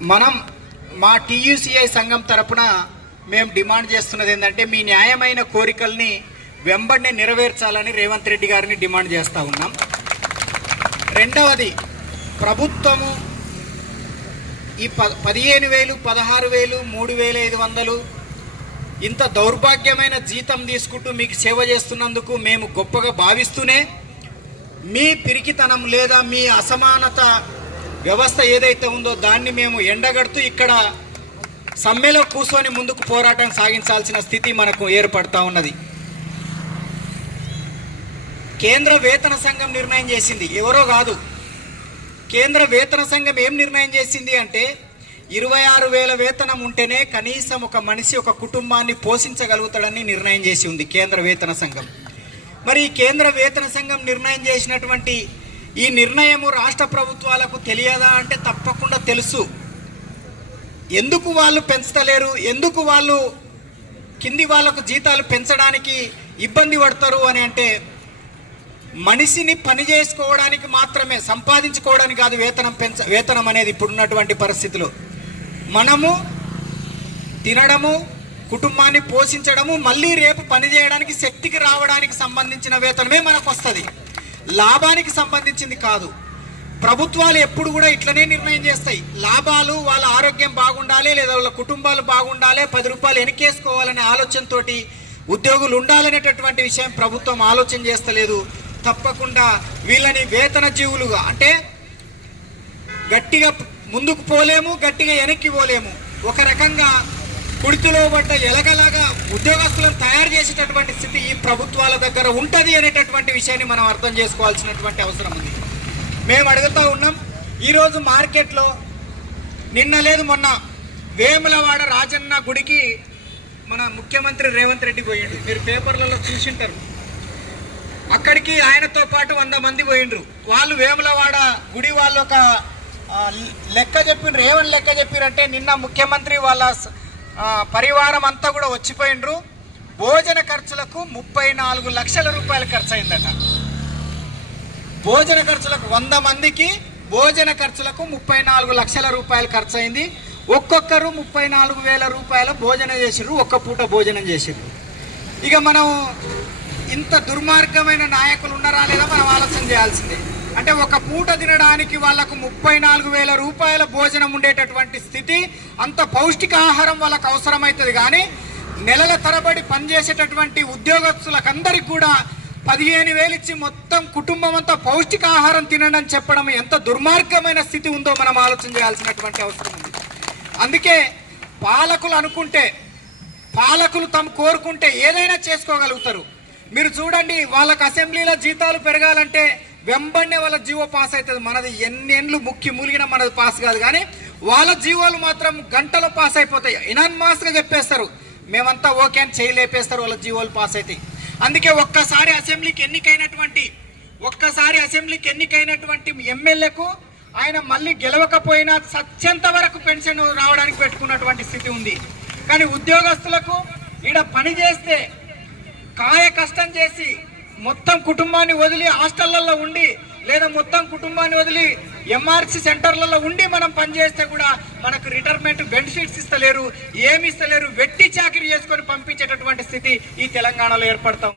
మనం మా టీయూసీఐ సంఘం తరపున మేము డిమాండ్ చేస్తున్నది ఏంటంటే మీ న్యాయమైన కోరికల్ని వెంబడిని నెరవేర్చాలని రేవంత్ రెడ్డి గారిని డిమాండ్ చేస్తూ ఉన్నాం. రెండవది ప్రభుత్వము ఈ ప పదిహేను వేలు పదహారు వేలు మూడు వేల ఐదు వందలు ఇంత దౌర్భాగ్యమైన జీతం తీసుకుంటూ మీకు సేవ చేస్తున్నందుకు మేము గొప్పగా భావిస్తూనే మీ పిరికితనం లేదా మీ అసమానత వ్యవస్థ ఏదైతే ఉందో దాన్ని మేము ఎండగడుతూ ఇక్కడ సమ్మెలో కూర్చొని ముందుకు పోరాటం సాగించాల్సిన స్థితి మనకు ఏర్పడతా ఉన్నది. కేంద్ర వేతన సంఘం నిర్ణయం చేసింది. ఎవరో కాదు. కేంద్ర వేతన సంఘం ఏం నిర్ణయం చేసింది అంటే ఇరవై ఆరు వేల వేతనం ఉంటేనే కనీసం ఒక మనిషి ఒక కుటుంబాన్ని పోషించగలుగుతాడని నిర్ణయం చేసి ఉంది కేంద్ర వేతన సంఘం. మరి ఈ కేంద్ర వేతన సంఘం నిర్ణయం చేసినటువంటి ఈ నిర్ణయము రాష్ట్ర ప్రభుత్వాలకు తెలియదా అంటే తప్పకుండా తెలుసు. ఎందుకు వాళ్ళు పెంచలేరు? ఎందుకు వాళ్ళు కింది వాళ్ళకు జీతాలు పెంచడానికి ఇబ్బంది పడతారు అని అంటే మనిషిని పని చేసుకోవడానికి మాత్రమే సంపాదించుకోవడానికి కాదు వేతనం పెంచ వేతనం అనేది ఇప్పుడున్నటువంటి పరిస్థితులు. మనము తినడము కుటుంబాన్ని పోషించడము మళ్ళీ రేపు పని చేయడానికి శక్తికి రావడానికి సంబంధించిన వేతనమే మనకు వస్తుంది లాభానికి సంబంధించింది కాదు. ప్రభుత్వాలు ఎప్పుడు కూడా ఇట్లనే నిర్ణయం చేస్తాయి. లాభాలు వాళ్ళ ఆరోగ్యం బాగుండాలి లేదా వాళ్ళ కుటుంబాలు బాగుండాలి పది రూపాయలు ఎనికేసుకోవాలనే ఆలోచనతోటి ఉద్యోగులు ఉండాలనేటటువంటి విషయం ప్రభుత్వం ఆలోచన చేస్తలేదు. తప్పకుండా వీళ్ళని వేతన జీవులుగా అంటే గట్టిగా ముందుకు పోలేము గట్టిగా వెనక్కి పోలేము. ఒక రకంగా కుడితిలో పడ్డ ఎలగలాగా ఉద్యోగస్తులను తయారు చేసేటటువంటి స్థితి ఈ ప్రభుత్వాల దగ్గర ఉంటుంది అనేటటువంటి విషయాన్ని మనం అర్థం చేసుకోవాల్సినటువంటి అవసరం ఉంది. మేము అడుగుతూ ఉన్నాం ఈరోజు మార్కెట్లో నిన్న లేదు మొన్న వేములవాడ రాజన్న గుడికి మన ముఖ్యమంత్రి రేవంత్ రెడ్డి పోయిండు. మీరు పేపర్లలో చూసింటారు. అక్కడికి ఆయనతో పాటు వంద మంది పోయిండ్రు. వాళ్ళు వేములవాడ గుడి వాళ్ళు ఒక లెక్క చెప్పిండ్రు ఏమని లెక్క చెప్పిరంటే నిన్న ముఖ్యమంత్రి వాళ్ళ పరివారం అంతా కూడా వచ్చిపోయిండ్రు. భోజన ఖర్చులకు ముప్పై నాలుగు లక్షల రూపాయలు ఖర్చు అయిందట భోజన ఖర్చులకు వంద మందికి భోజన ఖర్చులకు ముప్పై నాలుగు లక్షల రూపాయలు ఖర్చు అయింది ఒక్కొక్కరు ముప్పై నాలుగు వేల రూపాయల భోజనం చేసిర్రు ఒక్క పూట భోజనం చేసిర్రు ఇక మనం ఇంత దుర్మార్గమైన నాయకులు ఉన్నారా లేదా మనం ఆలోచన చేయాల్సిందే. అంటే ఒక పూట తినడానికి వాళ్ళకు ముప్పై నాలుగు వేల రూపాయల భోజనం ఉండేటటువంటి స్థితి అంత పౌష్టికాహారం వాళ్ళకు అవసరమవుతుంది కానీ నెలల తరబడి పనిచేసేటటువంటి ఉద్యోగస్తులకందరికి కూడా పదిహేను వేలు ఇచ్చి మొత్తం కుటుంబం అంతా పౌష్టికాహారం తినడం చెప్పడం ఎంత దుర్మార్గమైన స్థితి ఉందో మనం ఆలోచన చేయాల్సినటువంటి అవసరం ఉంది. అందుకే పాలకులు అనుకుంటే పాలకులు తమ కోరుకుంటే ఏదైనా చేసుకోగలుగుతారు. మీరు చూడండి వాళ్ళకు అసెంబ్లీలో జీతాలు పెరగాలంటే వెంబడినే వాళ్ళ జీవో పాస్ అవుతుంది. మనది ఎన్నేళ్ళు ముక్కి మూలిగినా మనది పాస్ కాదు. కానీ వాళ్ళ జీవోలు మాత్రం గంటలో పాస్ అయిపోతాయి. ఇనాన్మాస్గా చెప్పేస్తారు. మేమంతా ఓకే అని చేయలేపేస్తారు వాళ్ళ జీవోలు పాస్ అవుతాయి అందుకే ఒక్కసారి అసెంబ్లీకి ఎన్నికైనటువంటి ఒక్కసారి అసెంబ్లీకి ఎన్నికైనటువంటి ఎమ్మెల్యేకు ఆయన మళ్ళీ గెలవకపోయినా సత్యంత వరకు పెన్షన్ రావడానికి పెట్టుకున్నటువంటి స్థితి ఉంది. కానీ ఉద్యోగస్తులకు ఈడ పని చేస్తే కాయ కష్టం చేసి మొత్తం కుటుంబాన్ని వదిలి హాస్టళ్ళలో ఉండి లేదా మొత్తం కుటుంబాన్ని వదిలి ఎంఆర్సీ సెంటర్లలో ఉండి మనం పనిచేస్తే కూడా మనకు రిటైర్మెంట్ బెనిఫిట్స్ ఇస్తలేరు ఏమి ఇస్తలేరు వెట్టి చాకరీ చేసుకొని పంపించేటటువంటి స్థితి ఈ తెలంగాణలో ఏర్పడతాం.